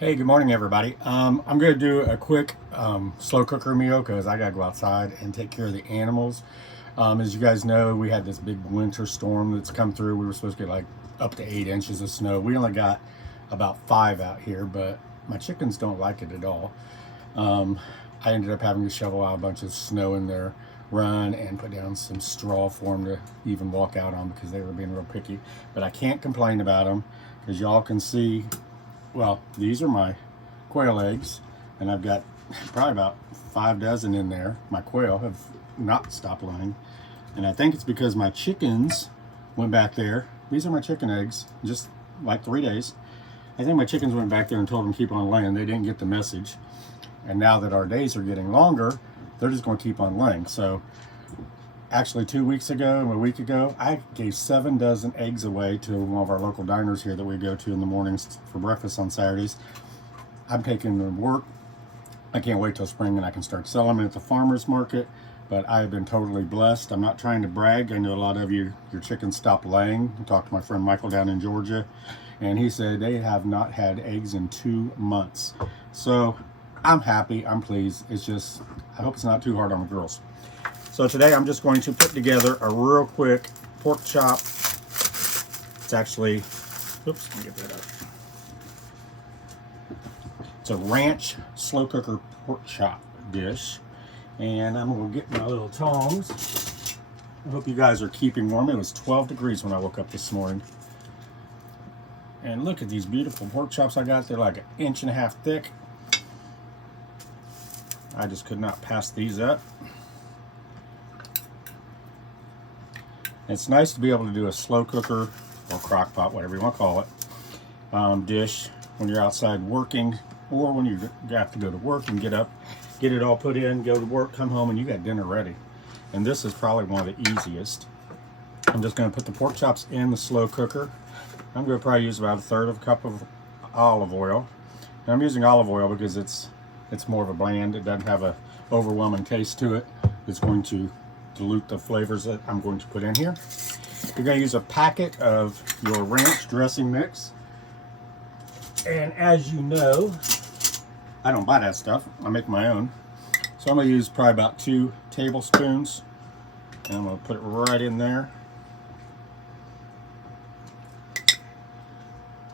Hey, good morning, everybody. I'm going to do a quick slow cooker meal because I got to go outside and take care of the animals. As you guys know, we had this big winter storm that's come through. We were supposed to get like up to 8 inches of snow. We only got about 5 out here, but my chickens don't like it at all. I ended up having to shovel out a bunch of snow in their run and put down some straw for them to even walk out on because they were being real picky. But I can't complain about them because y'all can see. Well, these are my quail eggs, and I've got probably about 5 dozen in there. My quail have not stopped laying, and I think it's because my chickens went back there. These are my chicken eggs, just like 3 days. I think my chickens went back there and told them to keep on laying. They didn't get the message, and now that our days are getting longer, they're just going to keep on laying. So actually 2 weeks ago and a week ago, I gave 7 dozen eggs away to one of our local diners here that we go to in the mornings for breakfast on Saturdays. I'm taking them to work. I can't wait till spring and I can start selling them at the farmer's market, but I have been totally blessed. I'm not trying to brag. I know a lot of you, your chickens stopped laying. I talked to my friend Michael down in Georgia, and he said they have not had eggs in 2 months. So I'm happy, I'm pleased. It's just, I hope it's not too hard on the girls. So today I'm just going to put together a real quick pork chop. It's actually, oops, let me get that up. It's a ranch slow cooker pork chop dish. And I'm going to get my little tongs. I hope you guys are keeping warm. It was 12 degrees when I woke up this morning. And look at these beautiful pork chops I got. They're like 1.5 inches thick. I just could not pass these up. It's nice to be able to do a slow cooker or crock pot, whatever you want to call it, dish when you're outside working, or when you have to go to work and get up, get it all put in, go to work, come home, and you got dinner ready. And this is probably one of the easiest. I'm just going to put the pork chops in the slow cooker. I'm going to probably use about 1/3 of a cup of olive oil. And I'm using olive oil because it's more of a bland. It doesn't have a overwhelming taste to it. It's going to dilute the flavors that I'm going to put in here. You're going to use a packet of your ranch dressing mix. And as you know, I don't buy that stuff. I make my own. So I'm going to use probably about 2 tablespoons. And I'm going to put it right in there.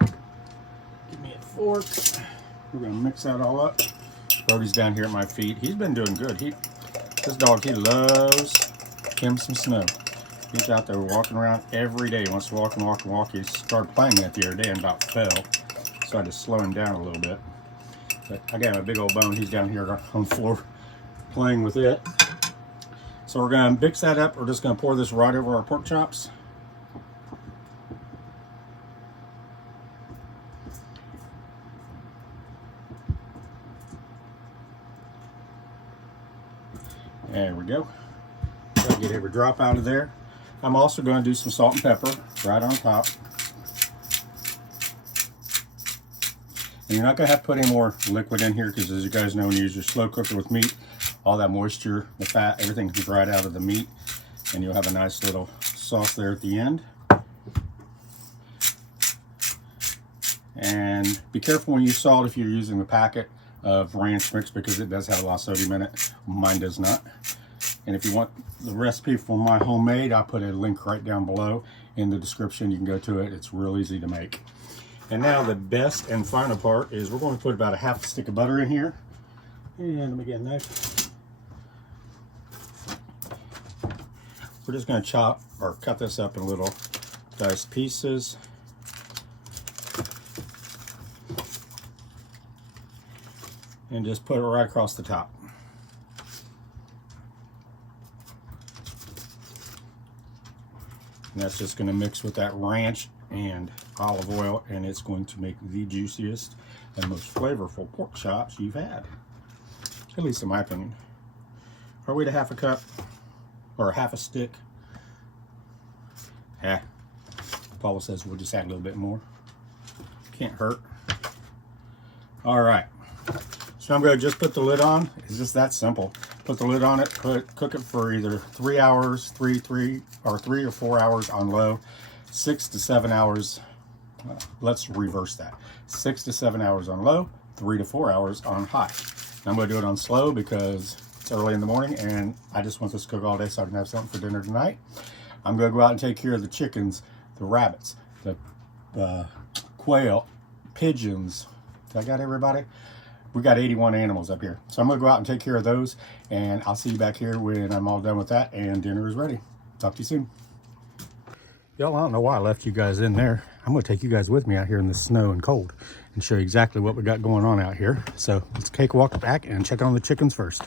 Give me a fork. We're going to mix that all up. Brody's down here at my feet. He's been doing good. This dog, he loves him some snow. He's out there walking around every day. He wants to walk and walk and walk. He started playing that the other day and about fell. So I had to slow him down a little bit. But I got a big old bone. He's down here on the floor playing with it. So we're going to mix that up. We're just going to pour this right over our pork chops. There we go. Try to get every drop out of there. I'm also going to do some salt and pepper right on top. And you're not going to have to put any more liquid in here because, as you guys know, when you use your slow cooker with meat, all that moisture, the fat, everything comes right out of the meat, and you'll have a nice little sauce there at the end. And be careful when you salt if you're using the packet of ranch mix because it does have a lot of sodium in it. Mine does not. And if you want the recipe for my homemade, I'll put a link right down below in the description. You can go to it. It's real easy to make. And now the best and final part is we're going to put about a 1/2 stick of butter in here. And let me get a knife. We're just going to chop or cut this up in little diced pieces. And just put it right across the top. And that's just going to mix with that ranch and olive oil, and it's going to make the juiciest and most flavorful pork chops you've had. At least in my opinion. Are we to 1/2 cup? Or 1/2 stick? Yeah. Paula says we'll just add a little bit more. Can't hurt. Alright. So I'm going to just put the lid on. It's just that simple. Put the lid on it, cook it for either 3 hours, 3 or 4 hours on low, 6 to 7 hours let's reverse that. 6 to 7 hours on low, 3 to 4 hours on high. I'm going to do it on slow because it's early in the morning and I just want this to cook all day so I can have something for dinner tonight. I'm going to go out and take care of the chickens, the rabbits, the quail, pigeons. Did I got everybody? We got 81 animals up here. So I'm going to go out and take care of those, and I'll see you back here when I'm all done with that and dinner is ready. Talk to you soon. Y'all, I don't know why I left you guys in there. I'm going to take you guys with me out here in the snow and cold and show you exactly what we got going on out here. So let's take a walk back and check on the chickens first.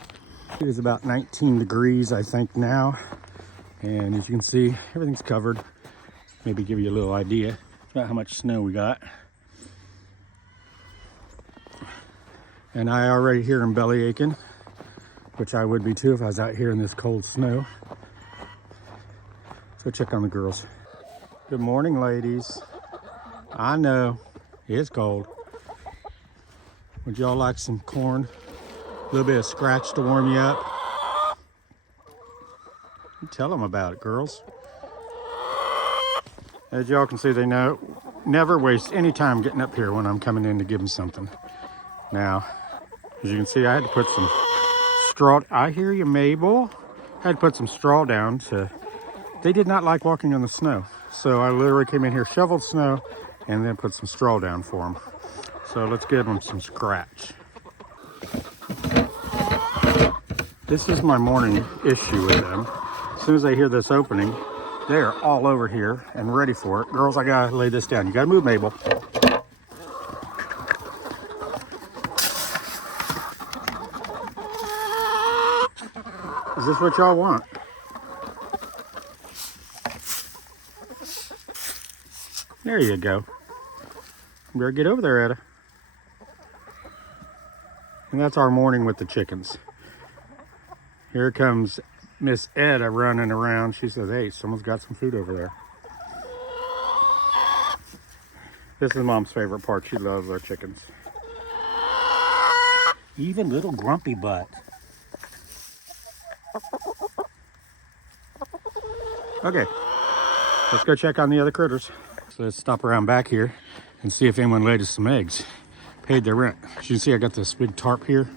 It is about 19 degrees, I think, now. And as you can see, everything's covered. Maybe give you a little idea about how much snow we got. And I already hear them belly aching, which I would be too if I was out here in this cold snow. Let's go check on the girls. Good morning, ladies. I know, it's cold. Would y'all like some corn? A little bit of scratch to warm you up? Tell them about it, girls. As y'all can see, they know never waste any time getting up here when I'm coming in to give them something. Now, as you can see, I had to put some straw. I hear you, Mabel. I had to put some straw down to. They did not like walking on the snow, so I literally came in here, shoveled snow, and then put some straw down for them. So let's give them some scratch. This is my morning issue with them. As soon as they hear this opening, they are all over here and ready for it. Girls, I gotta lay this down. You gotta move, Mabel. Is this what y'all want? There you go. You better get over there, Etta. And that's our morning with the chickens. Here comes Miss Etta running around. She says, hey, someone's got some food over there. This is Mom's favorite part. She loves our chickens. Even little grumpy butt. Okay, let's go check on the other critters. So let's stop around back here and see if anyone laid us some eggs. Paid their rent. As you can see, I got this big tarp here.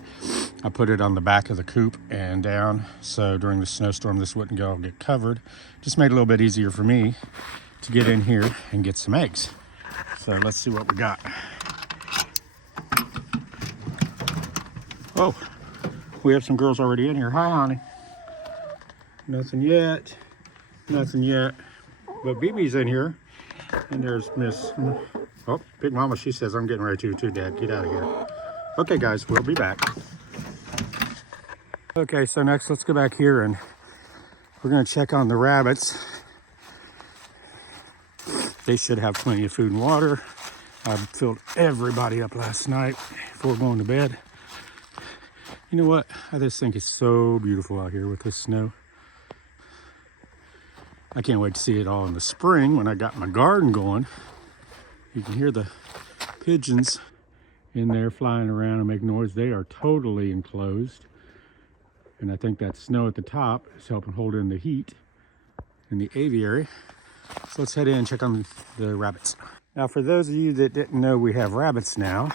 I put it on the back of the coop and down, so during the snowstorm this wouldn't get covered. Just made it a little bit easier for me to get in here and get some eggs. So let's see what we got. Oh, we have some girls already in here. Hi, honey. Nothing yet. Nothing yet. But BB's in here. And there's Miss... Oh, Big Mama, she says, I'm getting ready too, Dad. Get out of here. Okay, guys, we'll be back. Okay, so next let's go back here and we're going to check on the rabbits. They should have plenty of food and water. I filled everybody up last night before going to bed. You know what? I just think it's so beautiful out here with this snow. I can't wait to see it all in the spring when I got my garden going. You can hear the pigeons in there flying around and make noise. They are totally enclosed. And I think that snow at the top is helping hold in the heat in the aviary. So let's head in and check on the rabbits. Now, for those of you that didn't know we have rabbits now,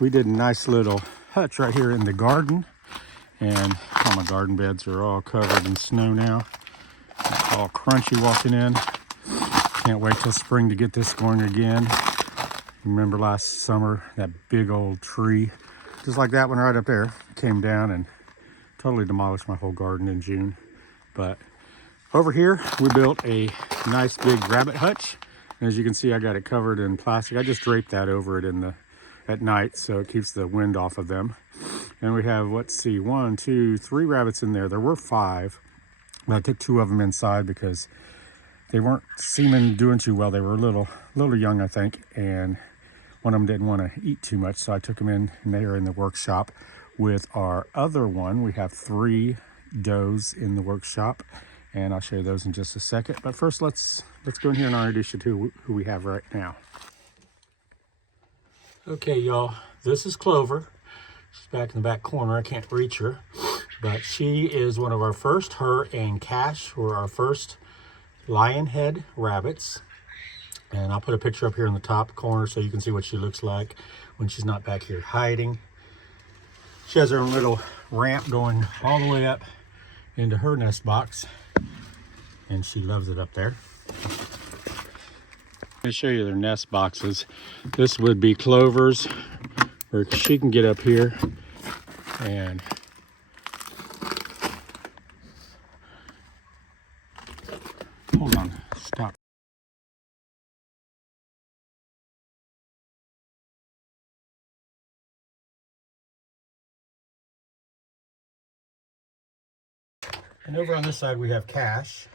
we did a nice little hutch right here in the garden. And all my garden beds are all covered in snow now. It's all crunchy walking in. Can't wait till spring to get this going again. Remember last summer, that big old tree, just like that one right up there, came down and totally demolished my whole garden in June. But over here, we built a nice big rabbit hutch. And as you can see, I got it covered in plastic. I just draped that over it at night so it keeps the wind off of them. And we have, let's see, 1, 2, 3 rabbits in there. There were 5, but I took 2 of them inside because they weren't seeming doing too well. They were a little young, I think, and one of them didn't want to eat too much, so I took them in, and they are in the workshop with our other one. We have 3 does in the workshop, and I'll show you those in just a second. But first, let's go in here and I'll introduce you to who we have right now. Okay, y'all, this is Clover. She's back in the back corner. I can't reach her, but she is one of our first. Her and Cash were our first lion head rabbits. And I'll put a picture up here in the top corner so you can see what she looks like when she's not back here hiding. She has her own little ramp going all the way up into her nest box, and she loves it up there. Let me show you their nest boxes. This would be Clover's, where she can get up here and hold on, stop. And over on this side we have Cash.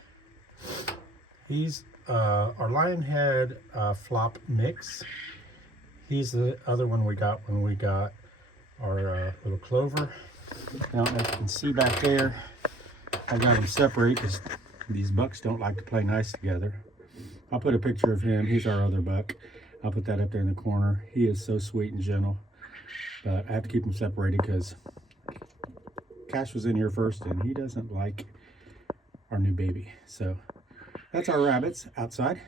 He's our Lionhead flop mix. He's the other one we got when we got our little Clover. I don't know if you can see back there. I got them separate because these bucks don't like to play nice together. I'll put a picture of him. He's our other buck. I'll put that up there in the corner. He is so sweet and gentle. But I have to keep them separated because Cash was in here first and he doesn't like our new baby. So that's our rabbits outside.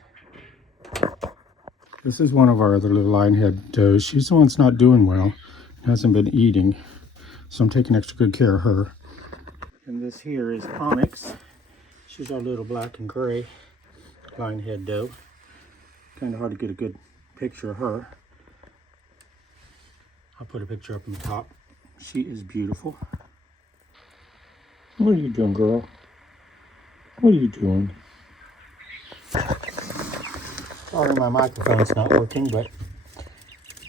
This is one of our other little Lionhead does. She's the one that's not doing well. Hasn't been eating. So I'm taking extra good care of her. And this here is Onyx. She's our little black and gray Lionhead doe. Kind of hard to get a good picture of her. I'll put a picture up on the top. She is beautiful. What are you doing, girl? What are you doing? Sorry, my microphone's not working, but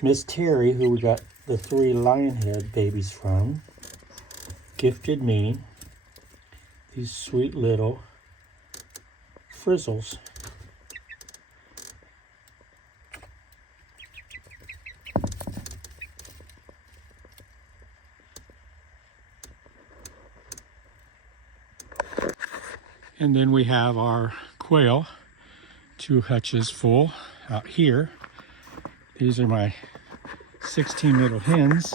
Miss Terry, who we got the 3 Lionhead babies from, gifted me these sweet little frizzles. And then we have our Quail, 2 hutches full out here. These are my 16 little hens.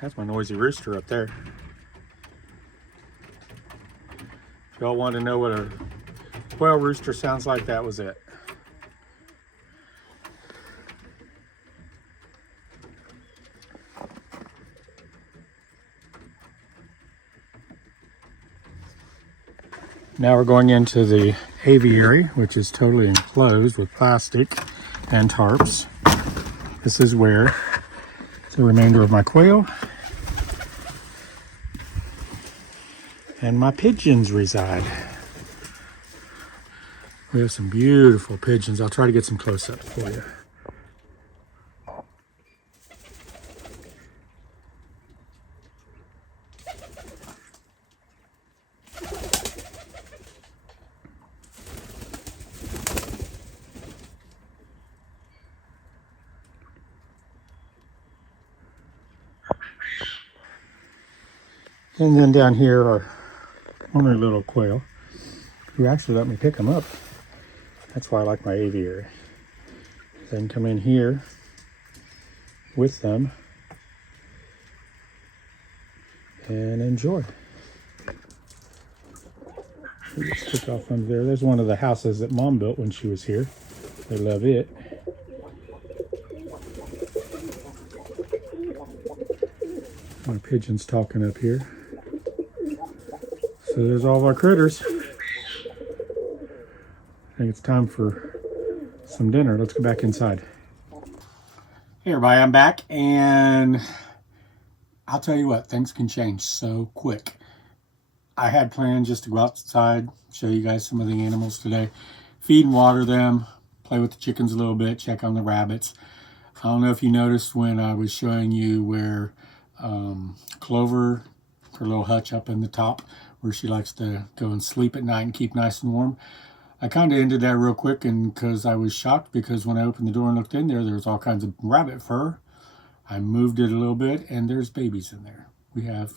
That's my noisy rooster up there. If y'all want to know what a quail rooster sounds like, that was it. Now we're going into the aviary, which is totally enclosed with plastic and tarps. This is where the remainder of my quail and my pigeons reside. We have some beautiful pigeons. I'll try to get some close-ups for you. And then down here are only little quail who actually let me pick them up. That's why I like my aviary. They can come in here with them and enjoy. Let's stick off under there. There's one of the houses that Mom built when she was here. They love it. My pigeons talking up here. So there's all of our critters. I think it's time for some dinner. Let's go back inside. Hey everybody, I'm back, and I'll tell you what, things can change so quick. I had planned just to go outside, show you guys some of the animals today, feed and water them, play with the chickens a little bit, check on the rabbits. I don't know if you noticed when I was showing you where Clover, her little hutch up in the top, where she likes to go and sleep at night and keep nice and warm. I kind of ended that real quick, and because I was shocked, because when I opened the door and looked in there, there was all kinds of rabbit fur. I moved it a little bit, and there's babies in there. We have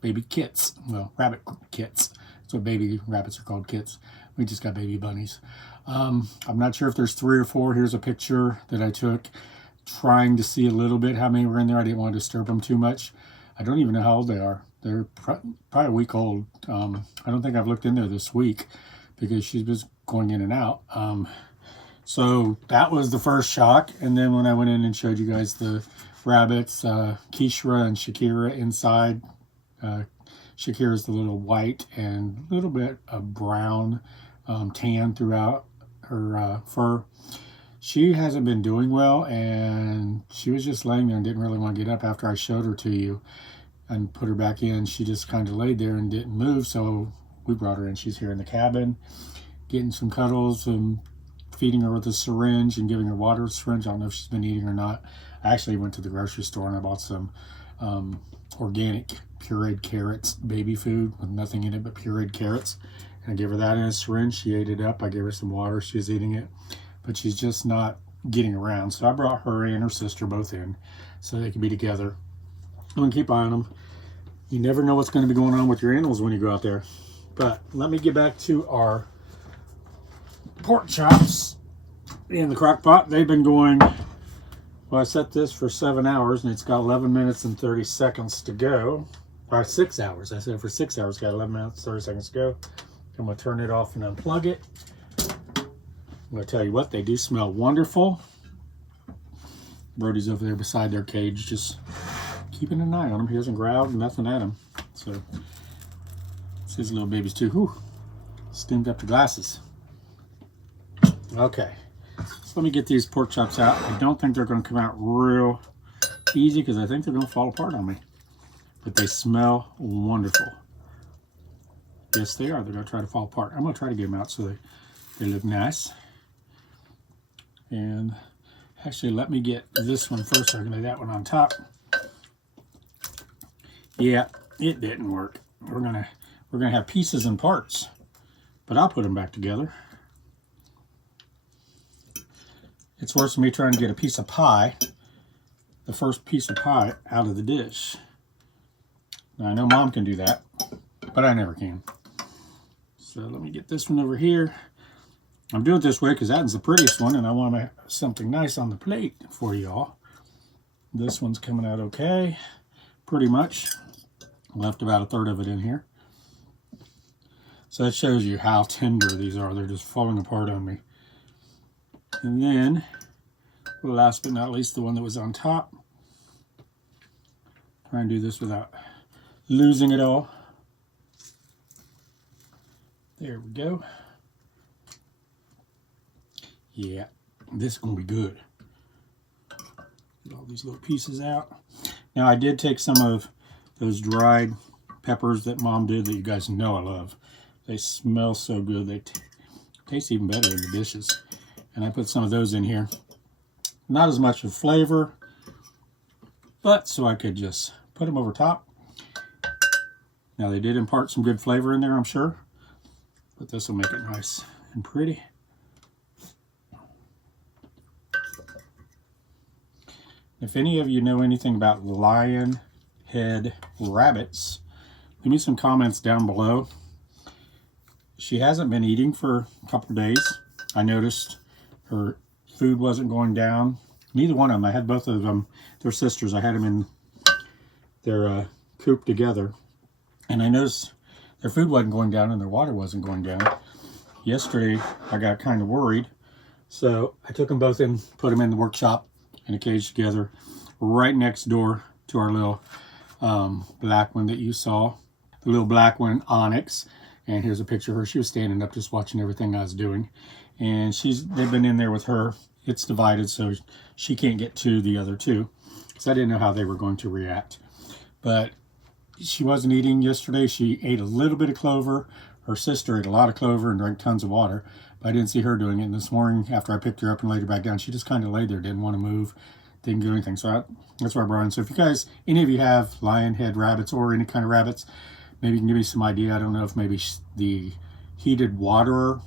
baby kits, well, rabbit kits. That's what baby rabbits are called, kits. We just got baby bunnies. I'm not sure if there's 3 or 4. Here's a picture that I took, trying to see a little bit how many were in there. I didn't want to disturb them too much. I don't even know how old they are. They're probably a week old. I don't think I've looked in there this week because she's been going in and out. So that was the first shock. And then when I went in and showed you guys the rabbits, Kishra and Shakira inside. Shakira's the little white and a little bit of brown tan throughout her fur. She hasn't been doing well, and she was just laying there and didn't really want to get up after I showed her to you and put her back in. She just kind of laid there and didn't move, so we brought her in. She's here in the cabin getting some cuddles and feeding her with a syringe and giving her water syringe. I don't know if she's been eating or not. I actually went to the grocery store and I bought some organic pureed carrots, baby food with nothing in it but pureed carrots, and I gave her that in a syringe. She ate it up. I gave her some water. She was eating it, but she's just not getting around. So I brought her and her sister both in so they can be together. I'm gonna keep eye on them. You never know what's going to be going on with your animals when you go out there. But let me get back to our pork chops in the crock pot. They've been going, well, I set this for 7 hours and it's got 11 minutes and 30 seconds to go. Or 6 hours. I said for 6 hours, got 11 minutes, 30 seconds to go. I'm going to turn it off and unplug it. I'm going to tell you what, they do smell wonderful. Brody's over there beside their cage, just keeping an eye on him. He hasn't growled, nothing at him. So, it's his little babies too. Whew. Steamed up the glasses. Okay, so let me get these pork chops out. I don't think they're going to come out real easy because I think they're going to fall apart on me. But they smell wonderful. Yes, they are. They're going to try to fall apart. I'm going to try to get them out so they look nice. And actually, let me get this one first. So I'm going to lay that one on top. Yeah, it didn't work. We're gonna have pieces and parts, but I'll put them back together. It's worse than me trying to get a piece of pie, the first piece of pie out of the dish. Now, I know Mom can do that, but I never can. So let me get this one over here. I'm doing it this way because that one's the prettiest one, and I want to make something nice on the plate for y'all. This one's coming out okay, pretty much. Left about a third of it in here. So that shows you how tender these are. They're just falling apart on me. And then, last but not least, the one that was on top. Try and do this without losing it all. There we go. Yeah, this is going to be good. Get all these little pieces out. Now, I did take some of those dried peppers that Mom did that you guys know I love. They smell so good. They taste even better in the dishes. And I put some of those in here. Not as much of flavor, but so I could just put them over top. Now they did impart some good flavor in there, I'm sure. But this will make it nice and pretty. If any of you know anything about lion head rabbits, leave me some comments down below. She hasn't been eating for a couple of days. I noticed her food wasn't going down. Neither one of them. I had both of them. They're sisters. I had them in their coop together. And I noticed their food wasn't going down and their water wasn't going down. Yesterday, I got kind of worried. So I took them both in, put them in the workshop in a cage together, right next door to our little black one that you saw. The little black one, Onyx. And here's a picture of her. She was standing up just watching everything I was doing. And they've been in there with her. It's divided, so she can't get to the other two. So I didn't know how they were going to react. But she wasn't eating yesterday. She ate a little bit of clover. Her sister ate a lot of clover and drank tons of water. But I didn't see her doing it. And this morning, after I picked her up and laid her back down, she just kind of laid there, didn't want to move, didn't do anything. So that's why I brought her in. So if you guys, any of you have lion head rabbits or any kind of rabbits, maybe you can give me some idea. I don't know if maybe the heated water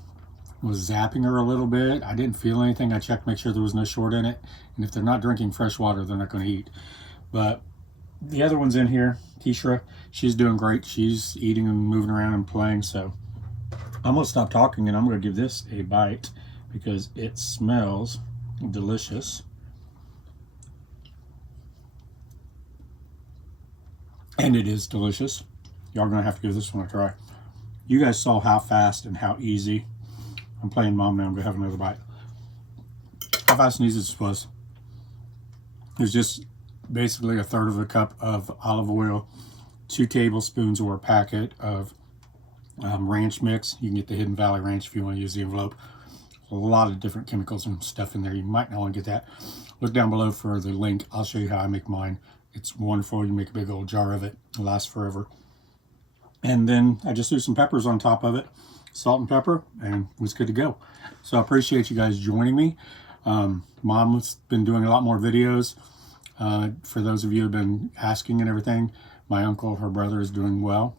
was zapping her a little bit. I didn't feel anything. I checked to make sure there was no short in it. And if they're not drinking fresh water, they're not going to eat. But the other one's in here, Kishra. She's doing great. She's eating and moving around and playing. So I'm going to stop talking and I'm going to give this a bite because it smells delicious. And it is delicious. Y'all gonna have to give this one a try. You guys saw how fast and how easy. I'm playing mom now. I'm gonna have another bite. How fast and easy this was. It's just basically 1/3 of a cup of olive oil, 2 tablespoons or a packet of ranch mix. You can get the Hidden Valley Ranch if you want to use the envelope. A lot of different chemicals and stuff in there. You might not want to get that. Look down below for the link. I'll show you how I make mine. It's wonderful. You make a big old jar of it. It lasts forever. And then I just threw some peppers on top of it, salt and pepper, and it was good to go. So I appreciate you guys joining me. Mom's been doing a lot more videos. For those of you who have been asking and everything, my uncle, her brother, is doing well.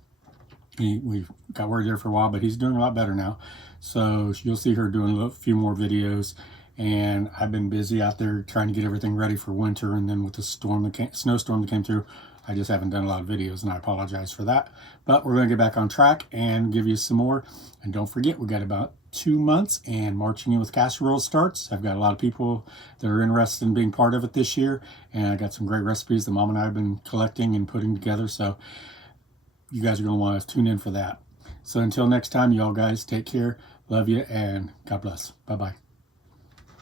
We got word there for a while, but he's doing a lot better now. So you'll see her doing a few more videos. And I've been busy out there trying to get everything ready for winter. And then with the snowstorm that came through, I just haven't done a lot of videos, and I apologize for that. But we're going to get back on track and give you some more. And don't forget, we got about 2 months and Marching In with Casserole starts. I've got a lot of people that are interested in being part of it this year. And I got some great recipes that Mom and I have been collecting and putting together. So you guys are going to want to tune in for that. So until next time, y'all guys, take care. Love you, and God bless. Bye-bye.